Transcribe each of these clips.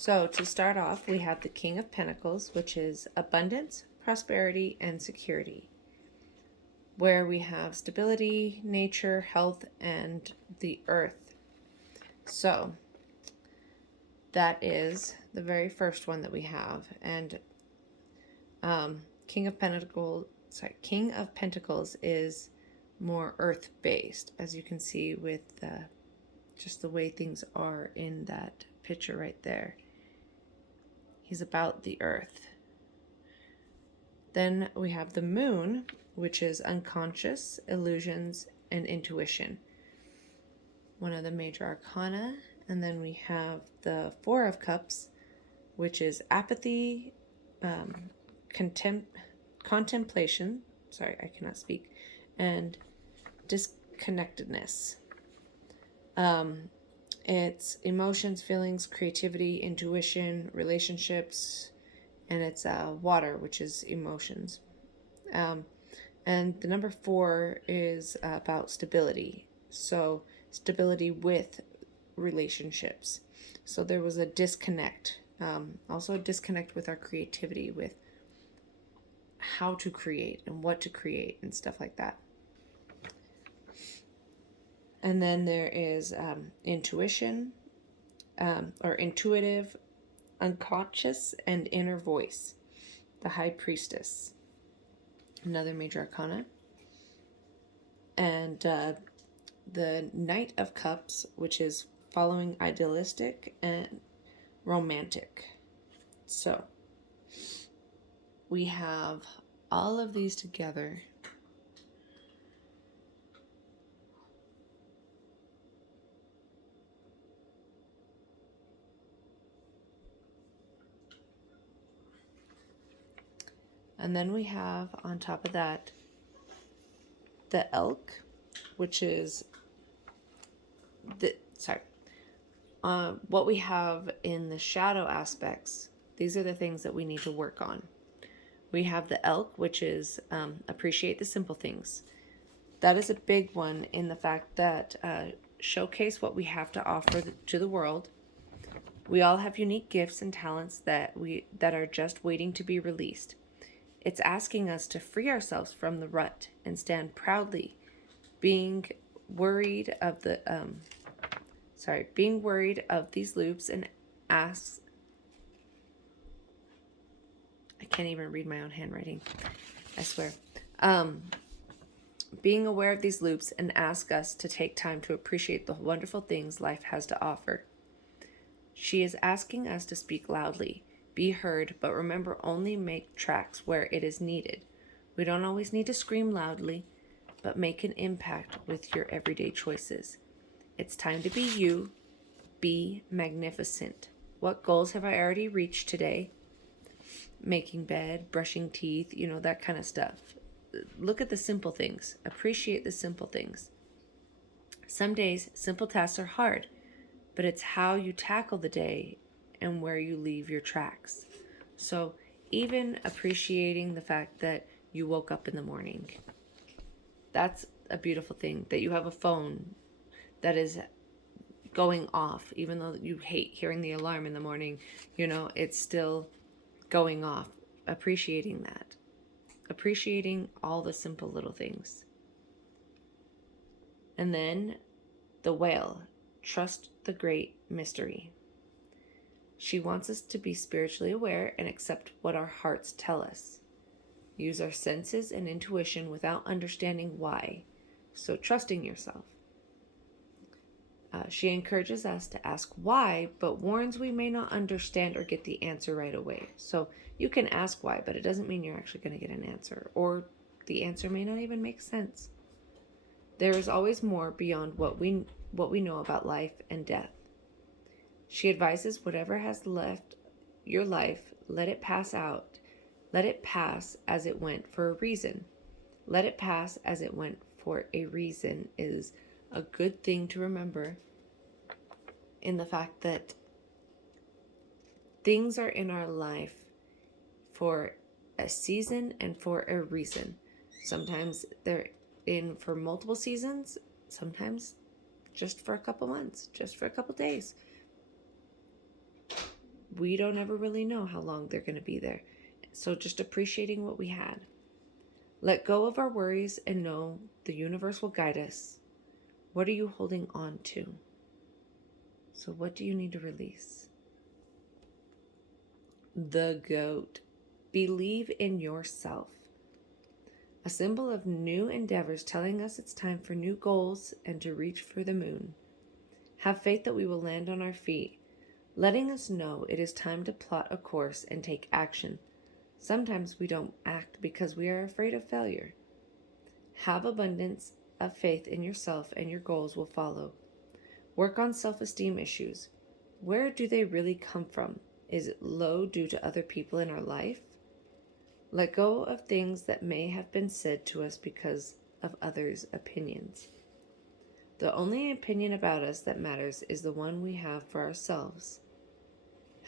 So to start off, we have the King of Pentacles, which is abundance, prosperity, and security, where we have stability, nature, health, and the earth. So that is the very first one that we have. And King of Pentacles is more earth-based, as you can see with just the way things are in that picture right there. He's about the earth. Then we have the Moon, which is unconscious, illusions, and intuition. One of the major arcana. And then we have the Four of Cups, which is apathy, contemplation, sorry, I cannot speak, and disconnectedness. It's emotions, feelings, creativity, intuition, relationships, and it's water, which is emotions. And the number 4 is about stability. So stability with relationships. So there was a disconnect. Also a disconnect with our creativity, with how to create and what to create and stuff like that. And then there is intuition, or intuitive, unconscious, and inner voice. The High Priestess, another major arcana. And the Knight of Cups, which is following idealistic and romantic. So we have all of these together. And then we have on top of that the Elk, which is what we have in the shadow aspects. These are the things that we need to work on. We have the Elk, which is appreciate the simple things. That is a big one in the fact that showcase what we have to offer to the world. We all have unique gifts and talents that are just waiting to be released. It's asking us to free ourselves from the rut and stand proudly, being worried of these loops and asks. I can't even read my own handwriting, I swear. Being aware of these loops and ask us to take time to appreciate the wonderful things life has to offer. She is asking us to speak loudly, be heard, but remember, only make tracks where it is needed. We don't always need to scream loudly, but make an impact with your everyday choices. It's time to be you. Be magnificent. What goals have I already reached today? Making bed, brushing teeth, that kind of stuff. Look at the simple things. Appreciate the simple things. Some days, simple tasks are hard, but it's how you tackle the day and where you leave your tracks. So even appreciating the fact that you woke up in the morning, that's a beautiful thing. That you have a phone that is going off, even though you hate hearing the alarm in the morning, it's still going off. Appreciating that. Appreciating all the simple little things. And then the Whale. Trust the great mystery. She wants us to be spiritually aware and accept what our hearts tell us. Use our senses and intuition without understanding why. So trusting yourself. She encourages us to ask why, but warns we may not understand or get the answer right away. So you can ask why, but it doesn't mean you're actually going to get an answer, or the answer may not even make sense. There is always more beyond what we know about life and death. She advises whatever has left your life, let it pass out. Let it pass as it went for a reason. Let it pass as it went for a reason is a good thing to remember, in the fact that things are in our life for a season and for a reason. Sometimes they're in for multiple seasons, sometimes just for a couple months, just for a couple days. we don't ever really know how long they're going to be there. So just appreciating what we had. Let go of our worries and know the universe will guide us. What are you holding on to? So what do you need to release? The goat. Believe in yourself. A symbol of new endeavors telling us it's time for new goals and to reach for the moon. Have faith that we will land on our feet, letting us know it is time to plot a course and take action. Sometimes we don't act because we are afraid of failure. Have abundance of faith in yourself and your goals will follow. Work on self-esteem issues. Where do they really come from? Is it low due to other people in our life? Let go of things that may have been said to us because of others' opinions. The only opinion about us that matters is the one we have for ourselves.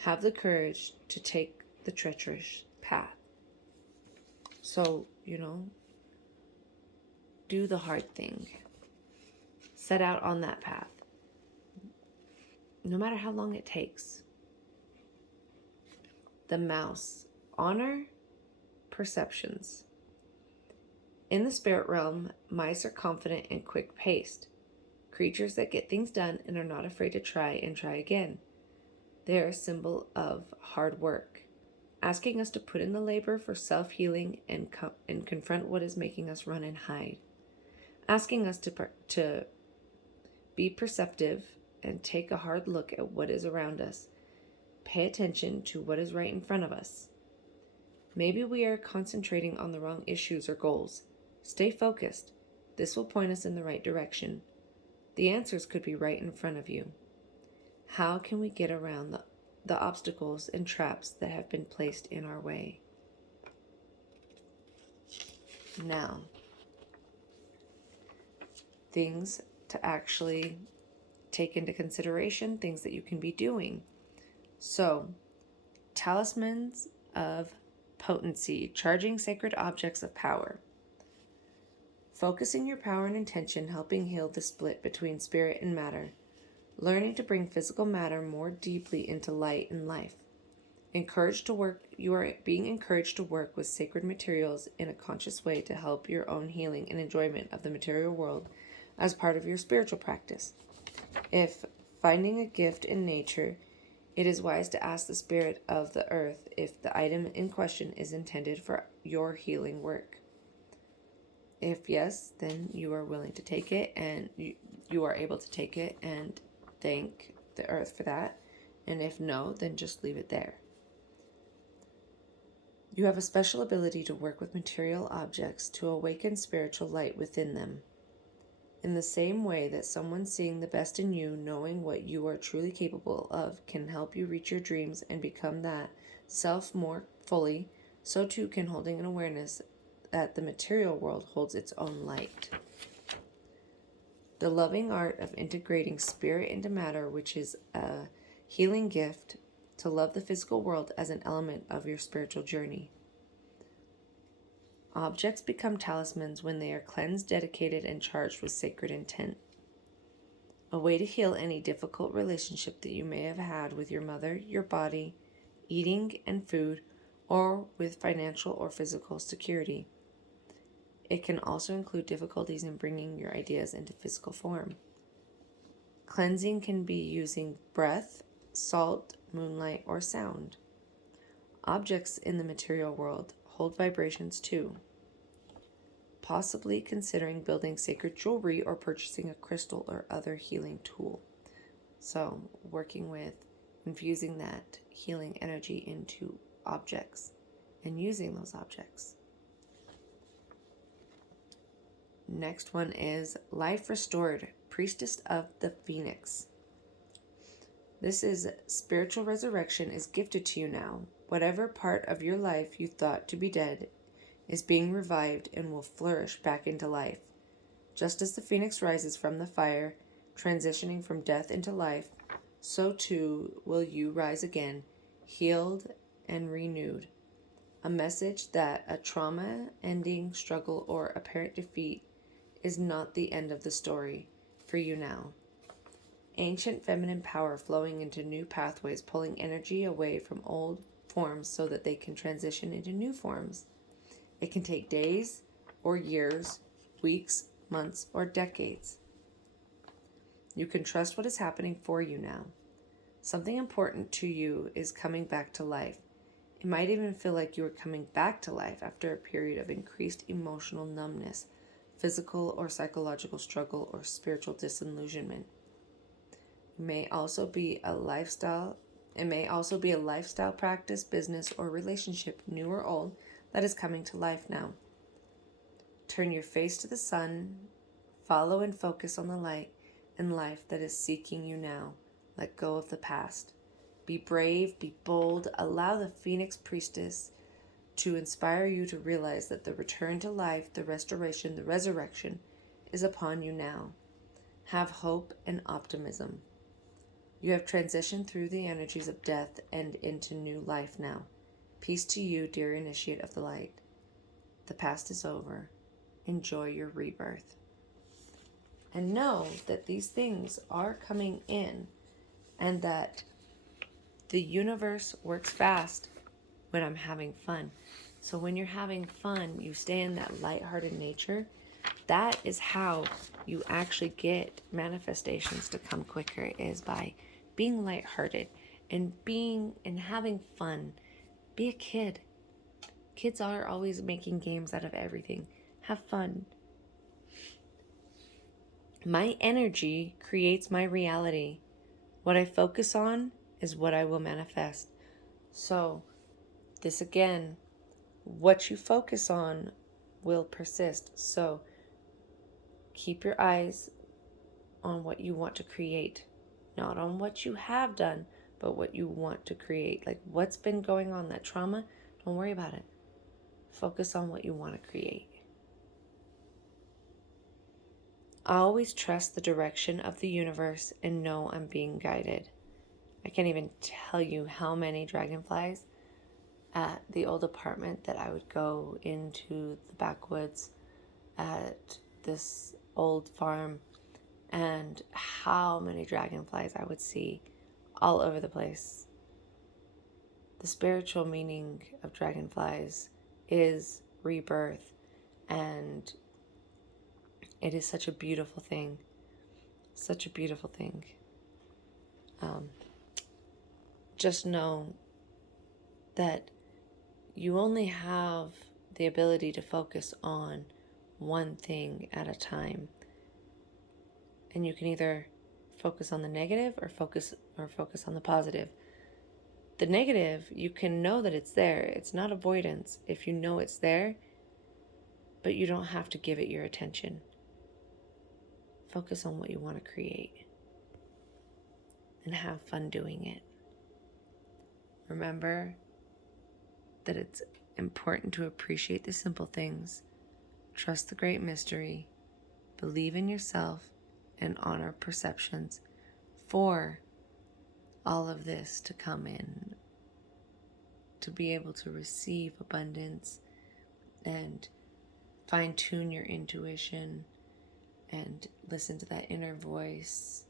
Have the courage to take the treacherous path. So, do the hard thing. Set out on that path. No matter how long it takes. The mouse. Honor perceptions. In the spirit realm, mice are confident and quick-paced. Creatures that get things done and are not afraid to try and try again. They are a symbol of hard work, asking us to put in the labor for self-healing and confront what is making us run and hide. Asking us to be perceptive and take a hard look at what is around us. Pay attention to what is right in front of us. Maybe we are concentrating on the wrong issues or goals. Stay focused. This will point us in the right direction. The answers could be right in front of you. How can we get around the obstacles and traps that have been placed in our way? Now, things to actually take into consideration, things that you can be doing. So, talismans of potency, charging sacred objects of power. Focusing your power and intention, helping heal the split between spirit and matter. Learning to bring physical matter more deeply into light and life. You are being encouraged to work with sacred materials in a conscious way to help your own healing and enjoyment of the material world as part of your spiritual practice. If finding a gift in nature, it is wise to ask the spirit of the earth if the item in question is intended for your healing work. If yes, then you are willing to take it and you are able to take it and thank the earth for that. And if no, then just leave it there. You have a special ability to work with material objects to awaken spiritual light within them. In the same way that someone seeing the best in you, knowing what you are truly capable of, can help you reach your dreams and become that self more fully, so too can holding an awareness that the material world holds its own light. The loving art of integrating spirit into matter, which is a healing gift, to love the physical world as an element of your spiritual journey. Objects become talismans when they are cleansed, dedicated, and charged with sacred intent. A way to heal any difficult relationship that you may have had with your mother, your body, eating and food, or with financial or physical security. It can also include difficulties in bringing your ideas into physical form. Cleansing can be using breath, salt, moonlight, or sound. Objects in the material world hold vibrations too. Possibly considering building sacred jewelry or purchasing a crystal or other healing tool. So, working with infusing that healing energy into objects and using those objects. Next one is Life Restored, Priestess of the Phoenix. This is spiritual resurrection is gifted to you now. Whatever part of your life you thought to be dead is being revived and will flourish back into life. Just as the phoenix rises from the fire, transitioning from death into life, so too will you rise again, healed and renewed. A message that a trauma-ending struggle or apparent defeat is not the end of the story for you now. Ancient feminine power flowing into new pathways, pulling energy away from old forms so that they can transition into new forms. It can take days or years, weeks, months, or decades. You can trust what is happening for you now. Something important to you is coming back to life. It might even feel like you are coming back to life after a period of increased emotional numbness, physical or psychological struggle, or spiritual disillusionment. It may also be a lifestyle practice, business, or relationship, new or old, that is coming to life now. Turn your face to the sun, follow and focus on the light and life that is seeking you now. Let go of the past. Be brave, be bold, allow the Phoenix Priestess to inspire you to realize that the return to life, the restoration, the resurrection is upon you now. Have hope and optimism. You have transitioned through the energies of death and into new life now. Peace to you, dear initiate of the light. The past is over. Enjoy your rebirth. And know that these things are coming in and that the universe works fast when I'm having fun. So when you're having fun, you stay in that lighthearted nature. That is how you actually get manifestations to come quicker, is by being lighthearted and having fun. Be a kid. Kids are always making games out of everything. Have fun. My energy creates my reality. What I focus on is what I will manifest. So, this again, what you focus on will persist. So, keep your eyes on what you want to create, not on what you have done, but what you want to create. Like what's been going on, that trauma, don't worry about it. Focus on what you want to create. I always trust the direction of the universe and know I'm being guided. I can't even tell you how many dragonflies at the old apartment that I would go into the backwoods at this old farm, and how many dragonflies I would see all over the place. The spiritual meaning of dragonflies is rebirth, and it is such a beautiful thing. Such a beautiful thing. Just know that you only have the ability to focus on one thing at a time. And you can either focus on the negative or focus on the positive. The negative, you can know that it's there. It's not avoidance if you know it's there, but you don't have to give it your attention. Focus on what you want to create and have fun doing it. Remember that it's important to appreciate the simple things, trust the great mystery, believe in yourself, and honor perceptions for all of this to come in, to be able to receive abundance and fine-tune your intuition and listen to that inner voice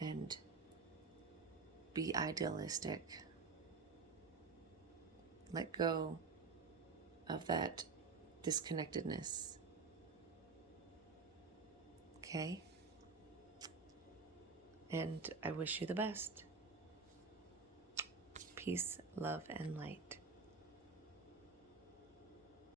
and be idealistic. Let go of that disconnectedness. Okay? And I wish you the best. Peace, love, and light.